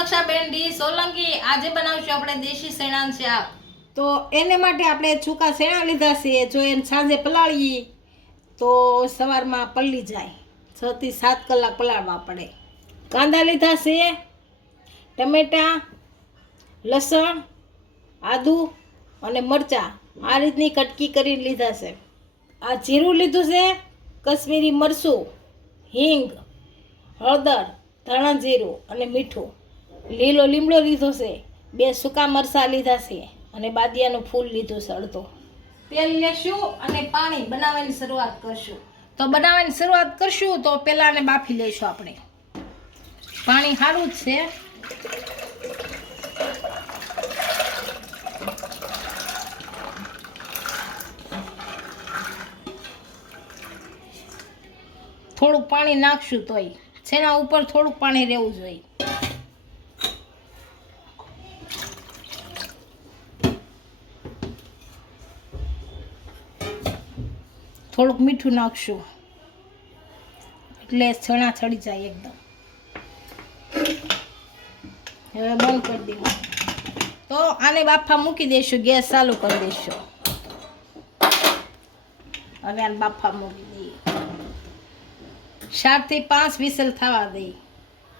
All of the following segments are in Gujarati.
દક્ષાબેન ડી સોલંકી, આજે બનાવશું આપણે દેશી સેણાન શાક. તો એને માટે આપણે છૂકા શેણા લીધા છે, જો એને સાંજે પલાળીએ, તો સવારમાં પલળી જાય. છ થી સાત કલાક પલાળવા પડે. કાંદા લીધા છે, ટમેટાં, લસણ, આદુ અને મરચાં. આ રીતની કટકી કરી લીધા છે. આ જીરું લીધું છે, કશ્મીરી મરચું, હિંગ, હળદર, ધાણા જીરું અને મીઠું. લીલો લીમડો લીધો છે. બે સૂકા મરચાં લીધા છે અને બાદિયાનું ફૂલ લીધું છે અડધો. તેલ લેશું અને પાણી બનાવવાની શરૂઆત કરશું. તો બનાવવાની શરૂઆત કરશું તો પહેલાં આને બાફી લઈશું આપણે. પાણી સારું જ છે. થોડુંક પાણી નાખશું તોય. છેના ઉપર થોડુંક પાણી રહેવું જોઈએ. થોડુંક મીઠું નાખશું. એટલે છણા ચડી જાય એકદમ. હવે બંધ કરી દઈશું તો આને બાફા મૂકી દઈશું ગેસ ચાલુ કરી દઈશું હવે આને બાફા મૂકી દઈએ. ચારથી પાંચ વિસલ થવા દઈએ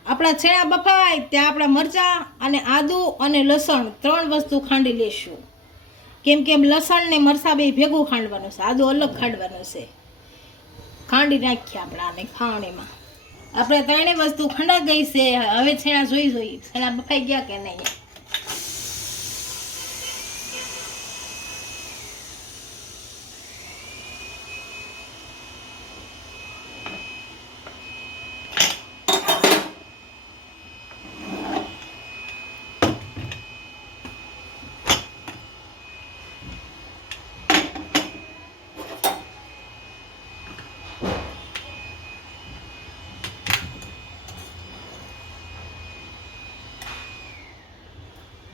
આપણા છેણા બફાય, ત્યાં આપણા મરચાં અને આદુ અને લસણ ત્રણ વસ્તુ ખાંડી લેશું. કેમ કે લસણ ને મરસા બે ભેગું ખાંડવાનું છે. આદુ અલગ ખાંડવાનું છે. ખાંડી નાખીએ આપણે ખાવણીમાં. આપણે ત્રણેય વસ્તુ ખંડા ગઈ છે. હવે છેણા જોઈ જોઈ. છેણા બફાઈ ગયા કે નહીં?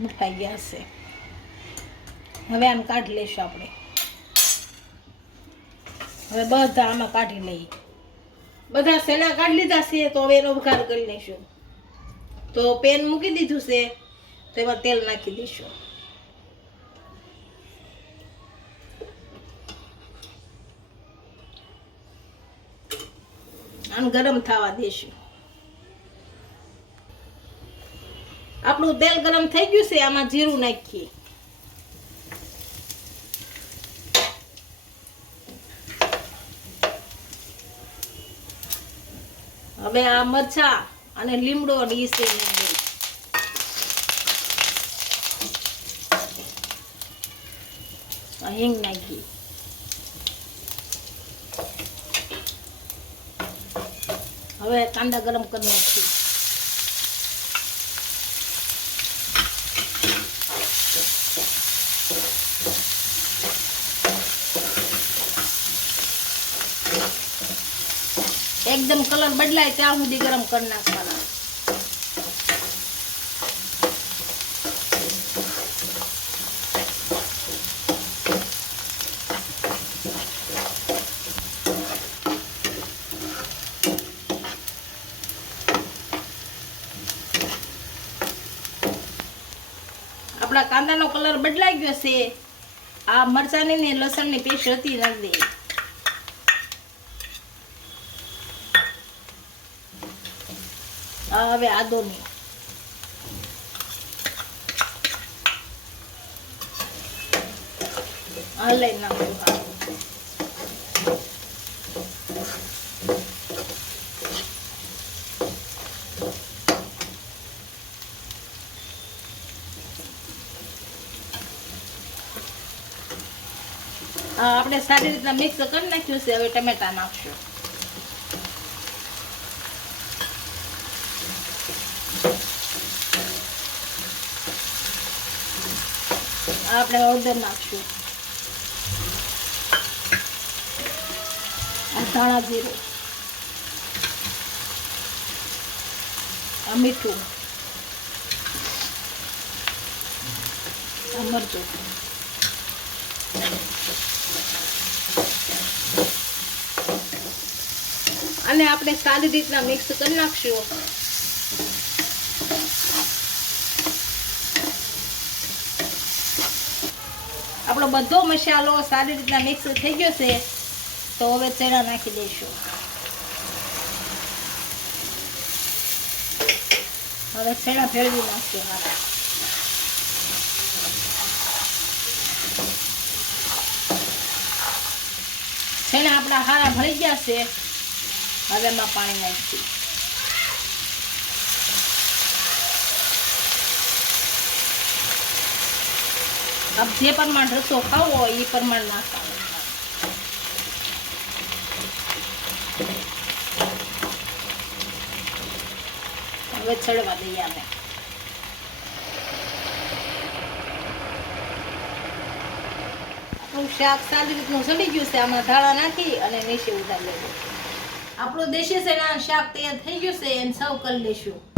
બફાઈ ગયા છે. હવે આમ કાઢી લઈશું આપણે. હવે બધા આમાં કાઢી લઈએ. બધા શેના કાઢી લીધા છે તો હવે એનો વઘાર કરી લઈશું. તો પેન મૂકી દીધું છે, તો એમાં તેલ નાખી દઈશું. આમ ગરમ થવા દઈશું. આપણું તેલ ગરમ થઈ ગયું છે, આમાં જીરું નાખીએ. હવે આ મરચા અને લીમડો. આ હિંગ નાખી હવે કાંદા ગરમ કરી નાખીએ. એકદમ કલર બદલાય ત્યાં સુધી ગરમ કરી નાખવાના. આપણા કાંદાનો કલર બદલાઈ ગયો છે. આ મરચાંની ને લસણની પેસ્ટ હતી નાખી દઈએ હવે આદોની આ લઈ નાખું. આપણે સારી રીતના મિક્સ કરી નાખ્યું છે, હવે ટમેટા નાખશું. આપણે હળદર નાખશું. ધાણા જીરું. મીઠું. મરચું. અને આપણે સારી રીતના મિક્સ કરી નાખશું. આપણો બધો મસાલો સારી રીતના મિક્સ થઈ ગયો છે, તો હવે ચણા નાખી દઈશું. હવે ચણા ભેળવી નાખીએ મારા ચણા આપણા હારા ભળી ગયા છે. હવે એમાં પાણી નાખી આપ જે પ્રમાણ રસો ખાવો હોય એ પ્રમાણ નાખવાનું હવે ચડવા દઈએ આપણે. શાક સારી રીતનું સડી ગયું છે, આમાં ધાણા નાખી અને નીચે ઉતારી લેવું આપણું દેશી સેના શાક તૈયાર થઈ ગયું છે, એને સર્વ કરી લઈશું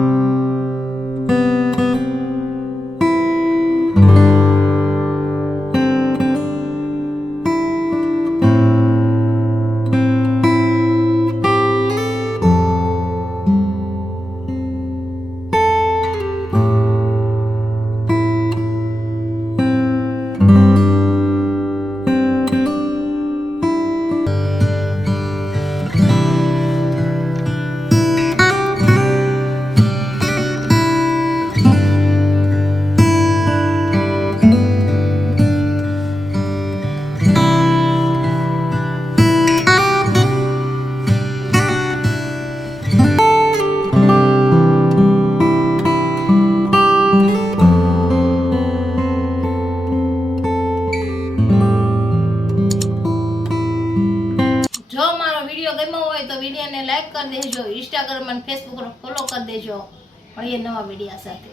ઇન્સ્ટાગ્રામ અને ફેસબુક ફોલો કરી દેજો. મળીએ નવા મીડિયા સાથે.